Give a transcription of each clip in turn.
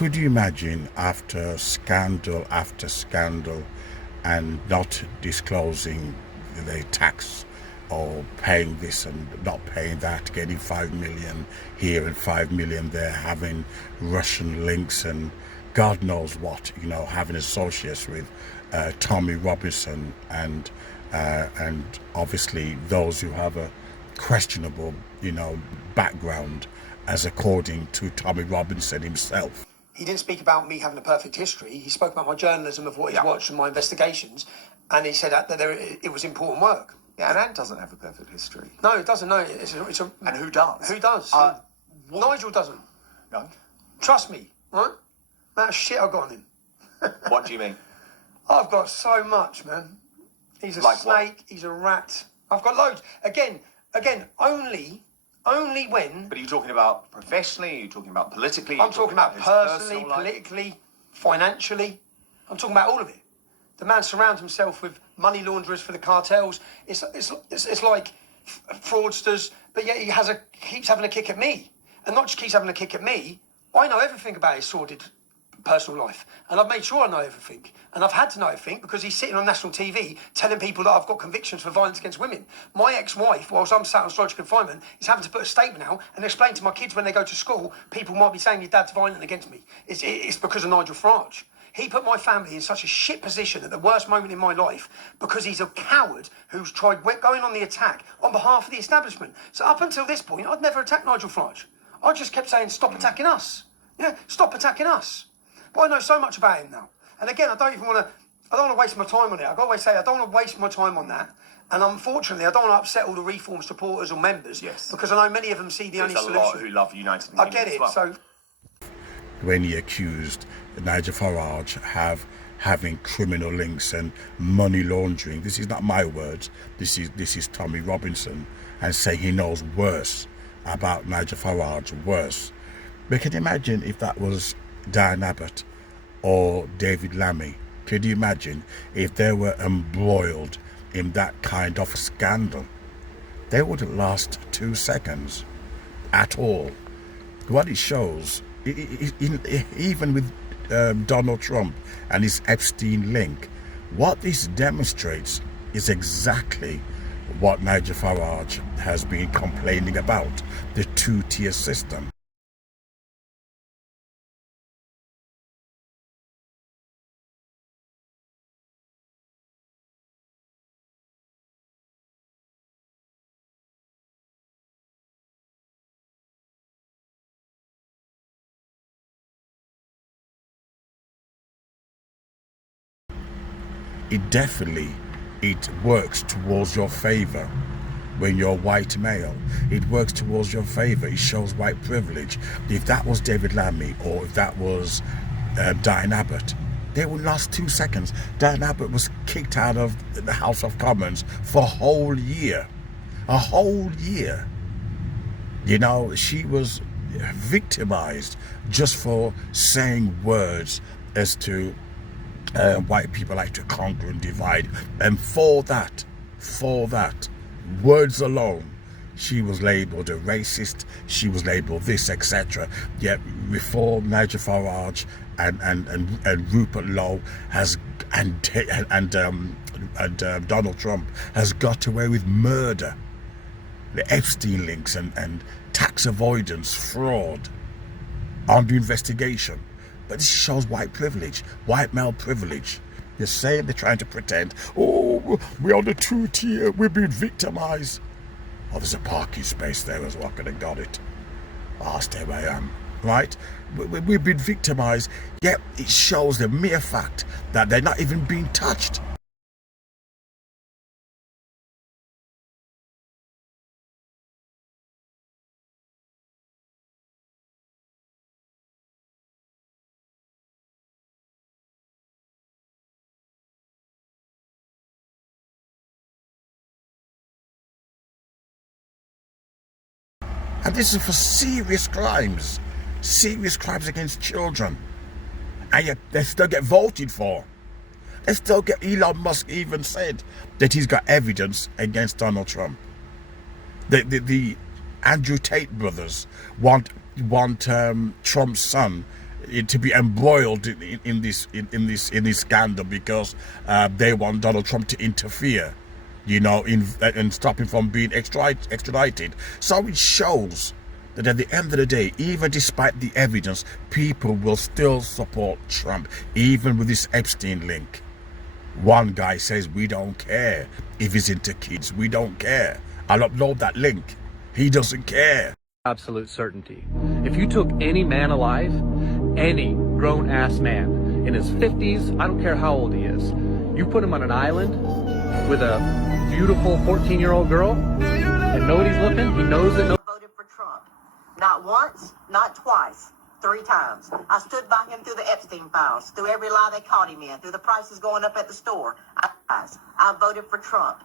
Could you imagine, after scandal and not disclosing the tax or paying this and not paying that, getting 5 million here and 5 million there, having Russian links and God knows what, having associates with Tommy Robinson and obviously those who have a questionable, background, as according to Tommy Robinson himself. He didn't speak about me having a perfect history. He spoke about my journalism of what he's watched and my investigations, and he said that it was important work. Yeah, and Ant doesn't have a perfect history. No, it doesn't. No, And who does? Who does? Nigel doesn't. No. Trust me, right? Amount of shit I've got on him. What do you mean? I've got so much, man. He's a snake. What? He's a rat. I've got loads. Again, only when. But are you talking about professionally? Are you talking about politically? I'm talking about personally, politically, financially. I'm talking about all of it. The man surrounds himself with money launderers for the cartels. It's like fraudsters, but yet he keeps having a kick at me, and not just keeps having a kick at me. I know everything about his sordid personal life, and I've made sure I know everything, and I've had to know everything because he's sitting on national TV telling people that I've got convictions for violence against women. My ex-wife, whilst I'm sat on solitary confinement, is having to put a statement out and explain to my kids when they go to school, people might be saying your dad's violent against me. It's because of Nigel Farage. He put my family in such a shit position at the worst moment in my life because he's a coward who's tried going on the attack on behalf of the establishment. So up until this point, I'd never attacked Nigel Farage. I just kept saying, stop attacking us. Yeah, stop attacking us. But I know so much about him now. And again, I don't want to waste my time on it. I always say I don't want to waste my time on that. And unfortunately, I don't want to upset all the reform supporters or members. Yes. Because I know many of them see the only solution. There's a lot who love United Kingdom. I get it. Well. So when he accused Nigel Farage having criminal links and money laundering, this is not my words. This is Tommy Robinson, and saying he knows worse about Nigel Farage, worse. But can you imagine if that was Dan Abbott or David Lammy? Could you imagine if they were embroiled in that kind of scandal? They wouldn't last 2 seconds at all. What it shows, even with Donald Trump and his Epstein link, what this demonstrates is exactly what Nigel Farage has been complaining about, the two-tier system. It works towards your favor when you're white male. It works towards your favor. It shows white privilege. If that was David Lammy or if that was Dan Abbott, they would last 2 seconds. Dan Abbott was kicked out of the House of Commons for a whole year. A whole year. She was victimized just for saying words as to white people like to conquer and divide, and for that words alone, she was labelled a racist, she was labelled this, etc. Yet before Nigel Farage and Rupert Lowe and Donald Trump has got away with murder, the Epstein links and tax avoidance, fraud, under investigation. But this shows white privilege, white male privilege. They're saying, they're trying to pretend, oh, we're on the two-tier, we're being victimized. Oh, there's a parking space there as well, I could have got it. I'll stay where I am, right? We've been victimized, yet it shows the mere fact that they're not even being touched. And this is for serious crimes against children. And yet they still get voted for. They still get, Elon Musk even said that he's got evidence against Donald Trump. The Andrew Tate brothers want Trump's son to be embroiled in this scandal because they want Donald Trump to interfere, and stop him from being extradited. So it shows that at the end of the day, even despite the evidence, people will still support Trump, even with this Epstein link. One guy says, we don't care if he's into kids. We don't care. I'll upload that link. He doesn't care. Absolute certainty. If you took any man alive, any grown-ass man in his 50s, I don't care how old he is, you put him on an island with a beautiful 14-year-old girl, and nobody's looking, he knows it. Voted for Trump. Not once, not twice, 3 times. I stood by him through the Epstein files, through every lie they caught him in, through the prices going up at the store. I voted for Trump.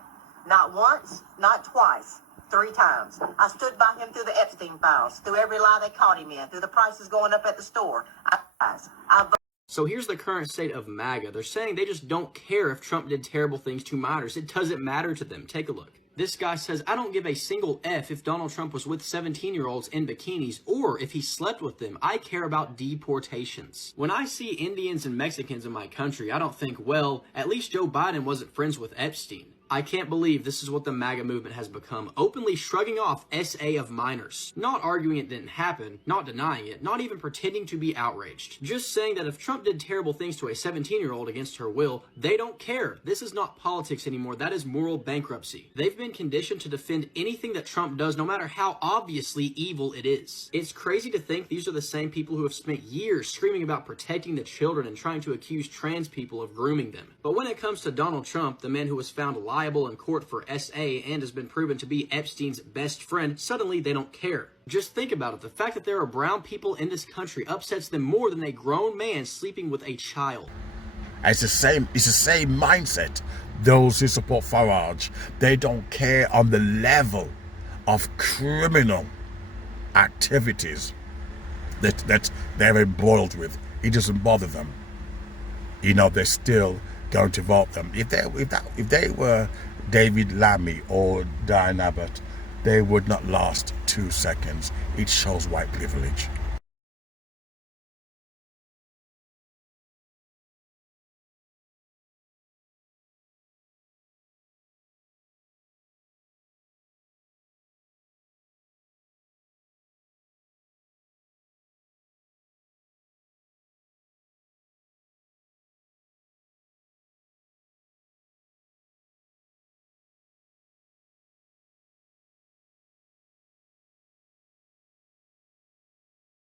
Not once, not twice, 3 times. I stood by him through the Epstein files, through every lie they caught him in, through the prices going up at the store. So here's the current state of Maga. They're saying they just don't care if Trump did terrible things to minors. It doesn't matter to them. Take a look. This guy says, I don't give a single F if Donald Trump was with 17-year-olds in bikinis or if he slept with them. I care about deportations. When I see Indians and Mexicans in my country, I don't think, well, at least Joe Biden wasn't friends with Epstein. I can't believe this is what the MAGA movement has become, openly shrugging off SA of minors. Not arguing it didn't happen, not denying it, not even pretending to be outraged. Just saying that if Trump did terrible things to a 17-year-old against her will, they don't care. This is not politics anymore, that is moral bankruptcy. They've been conditioned to defend anything that Trump does, no matter how obviously evil it is. It's crazy to think these are the same people who have spent years screaming about protecting the children and trying to accuse trans people of grooming them. But when it comes to Donald Trump, the man who was found liable in court for SA and has been proven to be Epstein's best friend, suddenly they don't care. Just think about it. The fact that there are brown people in this country upsets them more than a grown man sleeping with a child. It's the same mindset. Those who support Farage, they don't care on the level of criminal activities that they're embroiled with. It doesn't bother them. They're still going to vote them. If they were David Lammy or Diane Abbott, they would not last 2 seconds. It shows white privilege.